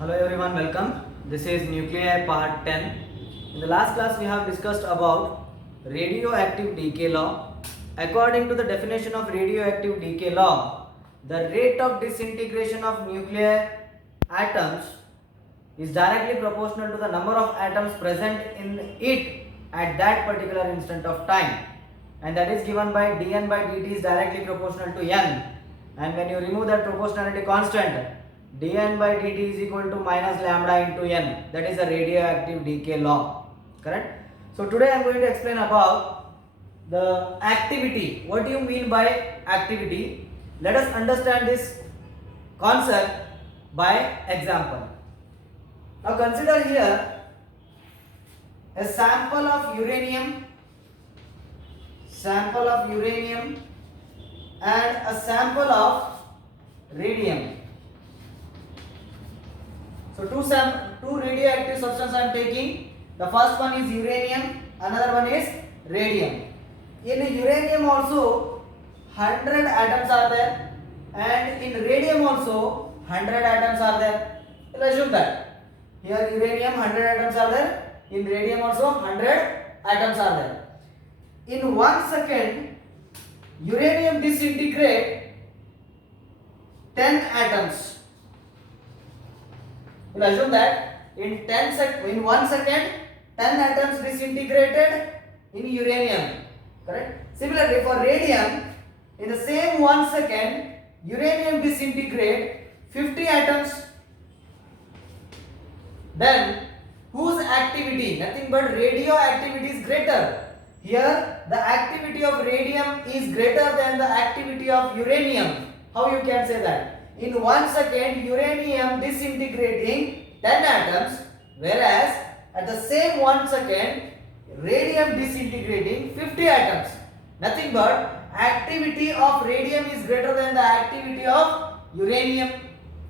Hello everyone, welcome. This is nuclei part 10. In the last class we have discussed about radioactive decay law. According to the definition of radioactive decay law, the rate of disintegration of nuclear atoms is directly proportional to the number of atoms present in it at that particular instant of time, and that is given by dn by dt is directly proportional to n, and when you remove that proportionality constant, dn by dt is equal to minus lambda into n. That is a radioactive decay law, correct? So today I am going to explain about the activity. What do you mean by activity? Let us understand this concept by example. Now consider here a sample of uranium and a sample of radium. So two radioactive substances I am taking. The first one is uranium, another one is radium. In uranium also 100 atoms are there, and in radium also 100 atoms are there. Let's assume that here uranium 100 atoms are there, in radium also 100 atoms are there. In 1 second uranium disintegrate 10 atoms. We'll assume that in 1 second 10 atoms disintegrated in uranium, correct? Similarly for radium, in the same 1 second uranium disintegrate 50 atoms. Then whose activity? Nothing but radioactivity is greater. Here the activity of radium is greater than the activity of uranium. How you can say that? In 1 second uranium disintegrating 10 atoms, whereas at the same 1 second radium disintegrating 50 atoms. Nothing but activity of radium is greater than the activity of uranium,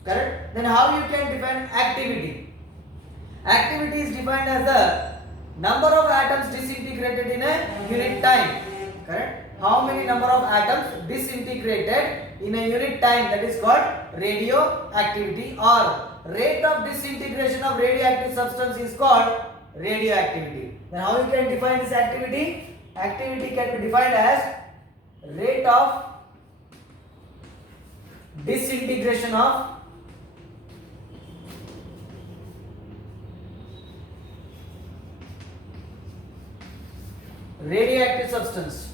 correct? Then how you can define activity? Activity is defined as the number of atoms disintegrated in a unit time, correct? How many number of atoms disintegrated in a unit time, that is called radioactivity, or rate of disintegration of radioactive substance is called radioactivity. Then how you can define this activity? Activity can be defined as rate of disintegration of radioactive substance.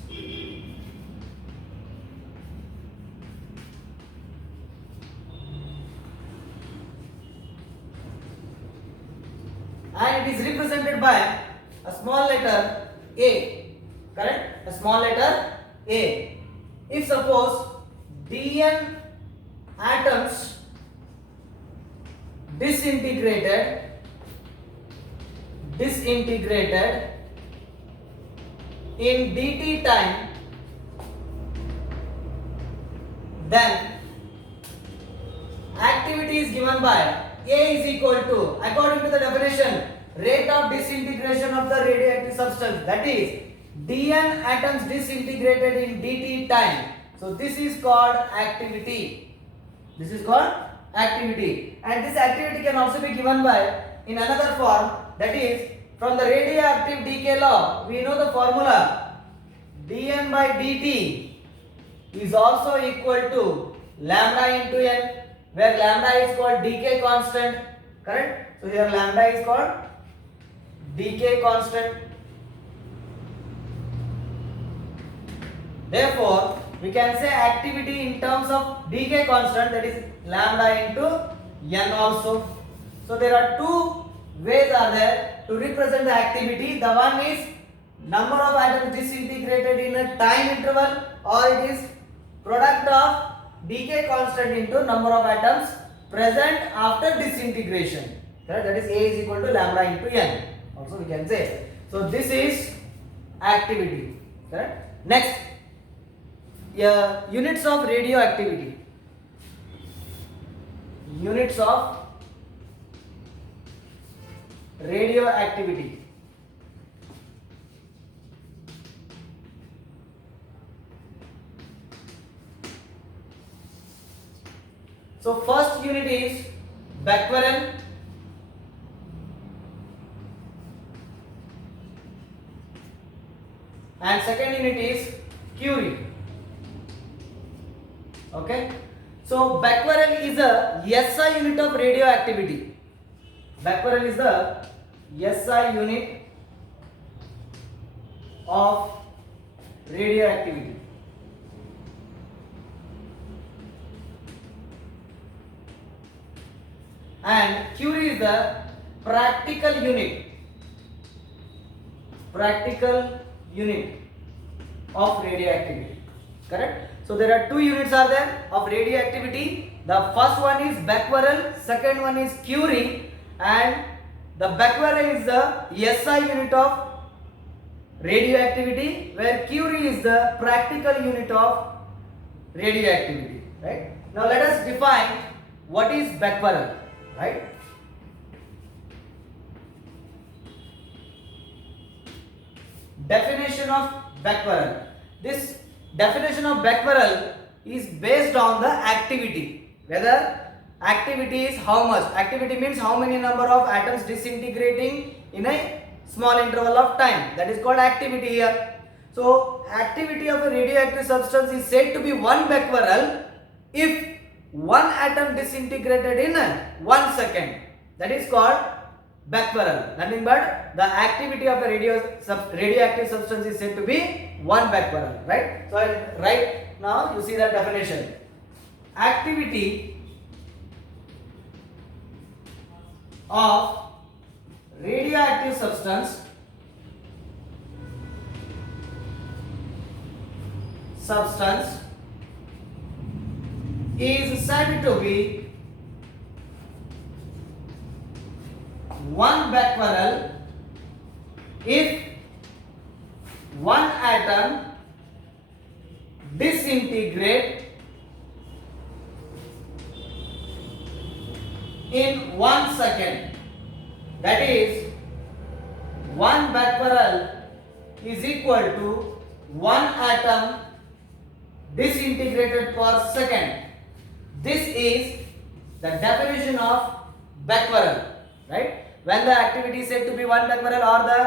And it is represented by a small letter A, correct? A small letter A. If suppose dn atoms disintegrated in dt time, then activity is given by A is equal to, according to the definition, rate of disintegration of the radioactive substance, that is dn atoms disintegrated in dt time. So this is called activity. This is called activity, and this activity can also be given by in another form, that is from the radioactive decay law we know the formula dn by dt is also equal to lambda into n, where lambda is called decay constant, correct? So here lambda is called decay constant. Therefore we can say activity in terms of decay constant, that is lambda into n also. So there are two ways are there to represent the activity. The one is number of atoms disintegrated in a time interval, or it is product of decay constant into number of atoms present after disintegration, correct? That is A is equal to lambda into n also we can say. So this is activity, correct? Next, units of radioactivity. Units of radioactivity. So first unit is becquerel, and second unit is Curie. Okay, so becquerel is a SI unit of radioactivity. Becquerel is the SI unit of radioactivity. And Curie is the practical unit of radioactivity. Correct? So there are two units are there of radioactivity. The first one is becquerel, second one is Curie, and the becquerel is the SI unit of radioactivity, where Curie is the practical unit of radioactivity. Right? Now let us define what is becquerel. Right? Definition of becquerel. This definition of becquerel is based on the activity. Whether activity is how much. Activity means how many number of atoms disintegrating in a small interval of time. That is called activity here. So activity of a radioactive substance is said to be 1 becquerel if one atom disintegrated in 1 second. That is called becquerel. Nothing but the activity of a radioactive substance is said to be 1 becquerel. Right? So right now you see the definition. Activity of radioactive substance is said to be 1 becquerel if one atom disintegrate in 1 second. That is 1 becquerel is equal to 1 atom disintegrated per second. This is the definition of becquerel, right? When the activity is said to be 1 becquerel or the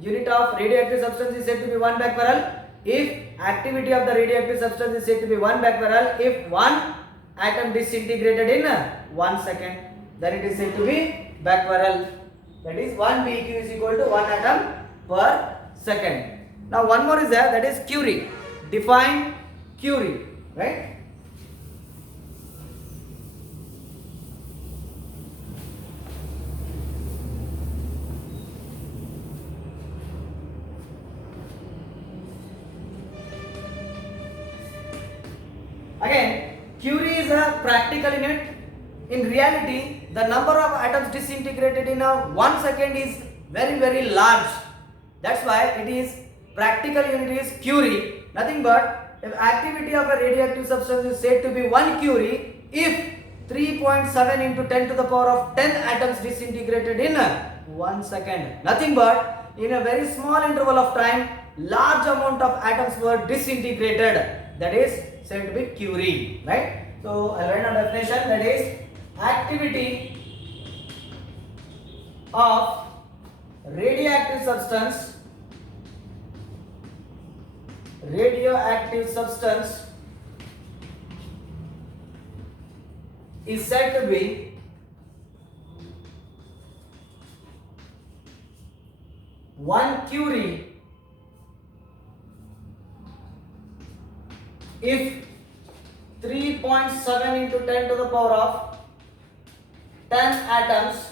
unit of radioactive substance is said to be 1 becquerel, if activity of the radioactive substance is said to be 1 becquerel, if one atom disintegrated in 1 second, then it is said to be becquerel. That is 1 BQ is equal to 1 atom per second. Now one more is there, that is Curie. Define Curie, right? Again, Curie is a practical unit. In reality, the number of atoms disintegrated in a 1 second is very large. That's why it is practical unit is Curie. Nothing but if activity of a radioactive substance is said to be 1 Curie if 3.7 into 10 to the power of 10 atoms disintegrated in 1 second. Nothing but in a very small interval of time, large amount of atoms were disintegrated. That is said to be Curie, right? So I'll write down definition, that is activity of radioactive substance is said to be one Curie if 3.7 into 10 to the power of 10 atoms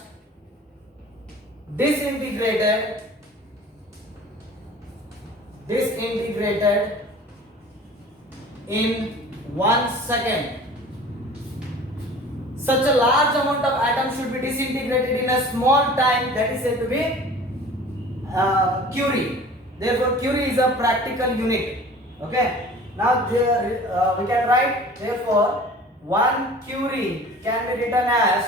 disintegrated in 1 second. Such a large amount of atoms should be disintegrated in a small time, that is said to be Curie. Therefore Curie is a practical unit. Okay. Now there we can write, therefore 1 Curie can be written as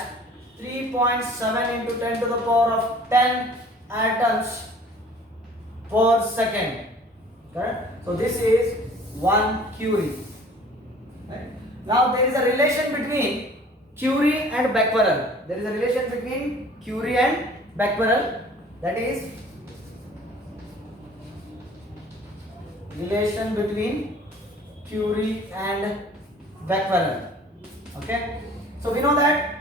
3.7 into 10 to the power of 10 atoms per second. Correct? So this is 1 Curie. Right? Now there is a relation between Curie and becquerel. There is a relation between Curie and becquerel, that is relation between Curie and Becquerel. Okay, so we know that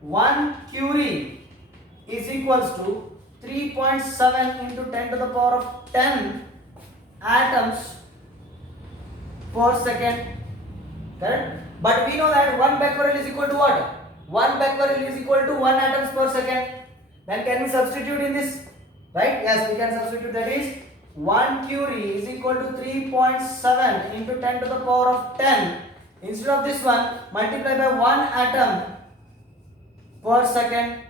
1 Curie is equals to 3.7 into 10 to the power of 10 atoms per second, correct? But we know that 1 Becquerel is equal to what? 1 Becquerel is equal to 1 atoms per second. Then can we substitute in this? Right? Yes, we can substitute. That is 1 Curie is equal to 3.7 into 10 to the power of 10. Instead of this one, multiply by 1 atom per second.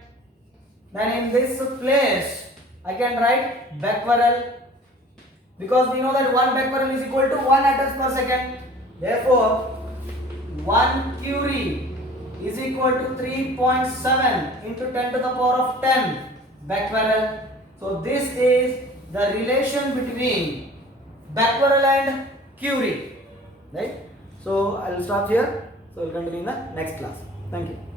Then in this place, I can write Becquerel, because we know that 1 Becquerel is equal to 1 atoms per second. Therefore, 1 Curie is equal to 3.7 into 10 to the power of 10 Becquerel. So this is the relation between Becquerel and Curie, right? So I will stop here. So we will continue in the next class. Thank you.